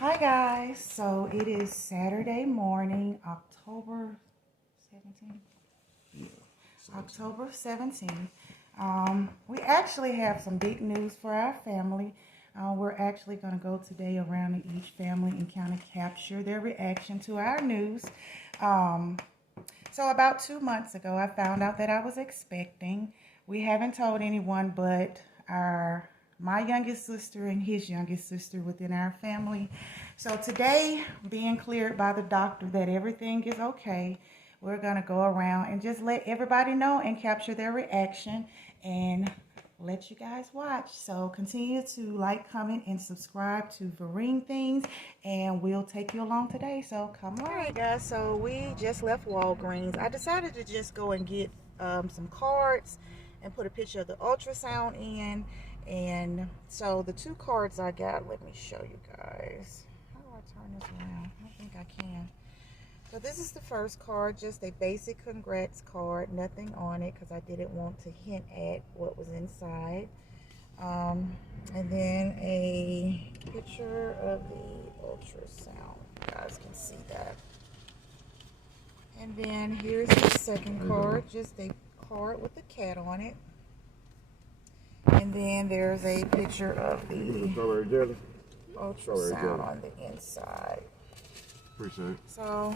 Hi guys, so it is Saturday morning, October 17th. Yeah. October 17th. We actually have some big news for our family. We're actually going to go today around to each family and kind of capture their reaction to our news. So about 2 months ago, I found out that I was expecting. We haven't told anyone but my youngest sister and his youngest sister within our family. So today, being cleared by the doctor that everything is okay, we're going to go around and just let everybody know and capture their reaction and let you guys watch. So continue to like, comment, and subscribe to Vereen Things, and we'll take you along today. So come on. All right, guys, so we just left Walgreens. I decided to just go and get some cards and put a picture of the ultrasound in. And so the two cards I got, let me show you guys. How do I turn this around? I don't think I can. So this is the first card, just a basic congrats card, nothing on it because I didn't want to hint at what was inside. And then a picture of the ultrasound. You guys can see that. And then here's the second card, just a card with a cat on it. And then there's a picture of the ultrasound on the inside. Appreciate it. So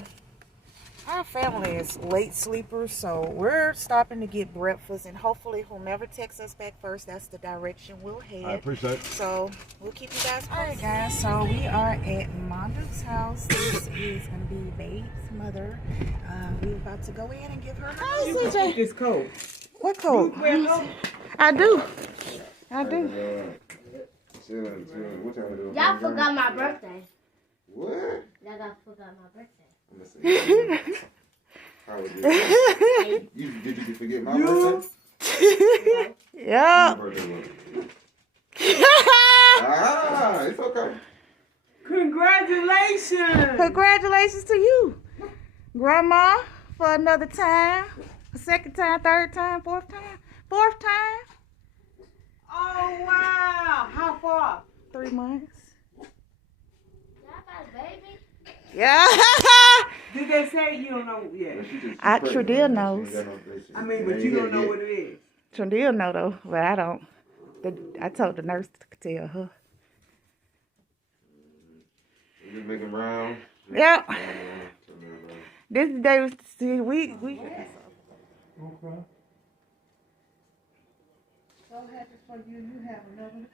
our family is late sleepers, so we're stopping to get breakfast, and hopefully whomever texts us back first, that's the direction we'll head. I appreciate it. So we'll keep you guys posted. Alright guys, so we are at Mondo's house. This is going to be Babe's mother. We're about to go in and give her This coat. What coat? You wear a coat? I do. What time we do? Y'all forgot my birthday. What? Y'all forgot my birthday. How would you? Did you forget my birthday? Yeah. My birthday was. It's okay. Congratulations. Congratulations to you, Grandma, for another time. Second time, third time, fourth time. Fourth time. Oh, wow. How far? 3 months. Y'all got a baby? Yeah. Did they say you don't know yet? Trudell knows. I mean, but you don't know what it is. Trudell know though, but I don't. I told the nurse to tell her. You just making round. Yep. This day see we. Okay. So happy for you. You have another.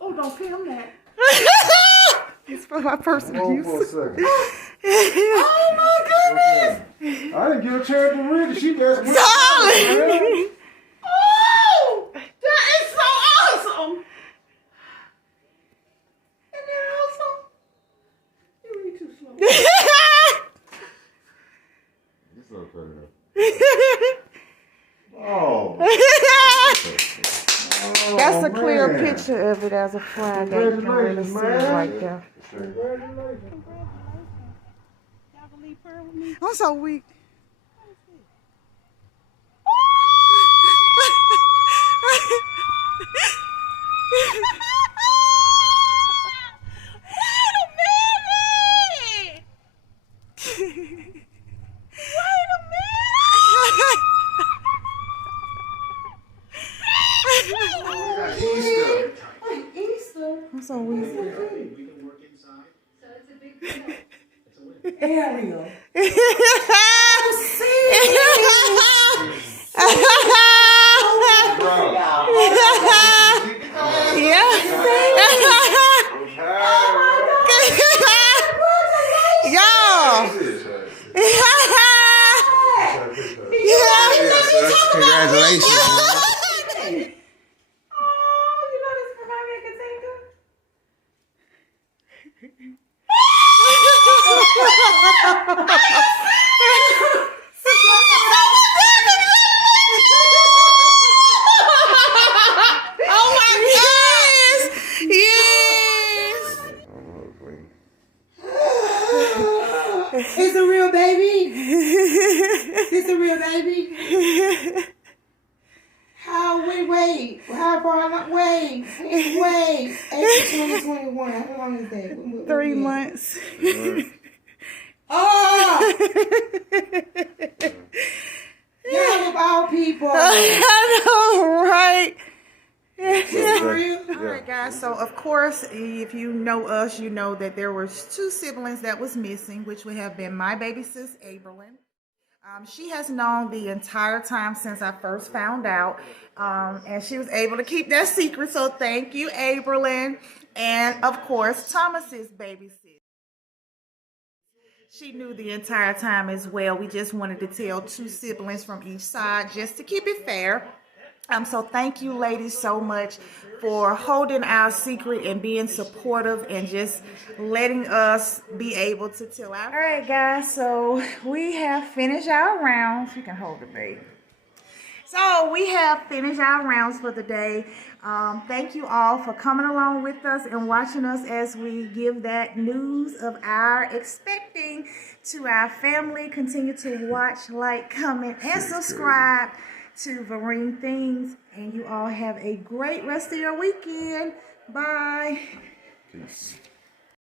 Oh, don't film that. It's for my personal use. For a second. Oh my goodness! I didn't get a chance to read it. She just went. Darling! Oh, that is so awesome. Isn't that awesome? You read too slow. It's okay. Oh. That's a clear picture of it as a flag. You can really see it right there. Congratulations. Y'all believe her with me? I'm so weak. I'm so weak. Ariel. Congratulations. wait. How far? Wait. April 2021. How long is that? 3 months. Oh! Y'all of all people. I know, right? For real? All right, guys. So, of course, if you know us, you know that there were 2 siblings that was missing, which would have been my baby sis, Aberlin. She has known the entire time since I first found out, and she was able to keep that secret. So, thank you, Aberlin. And, of course, Thomas's baby sis. She knew the entire time as well. We just wanted to tell 2 siblings from each side just to keep it fair. So thank you, ladies, so much for holding our secret and being supportive and just letting us be able to tell our. All right, guys. So we have finished our rounds. You can hold it, babe. So we have finished our rounds for the day. Thank you all for coming along with us and watching us as we give that news of our expecting to our family. Continue to watch, like, comment, and subscribe to Vereen Things. And you all have a great rest of your weekend. Bye. Peace.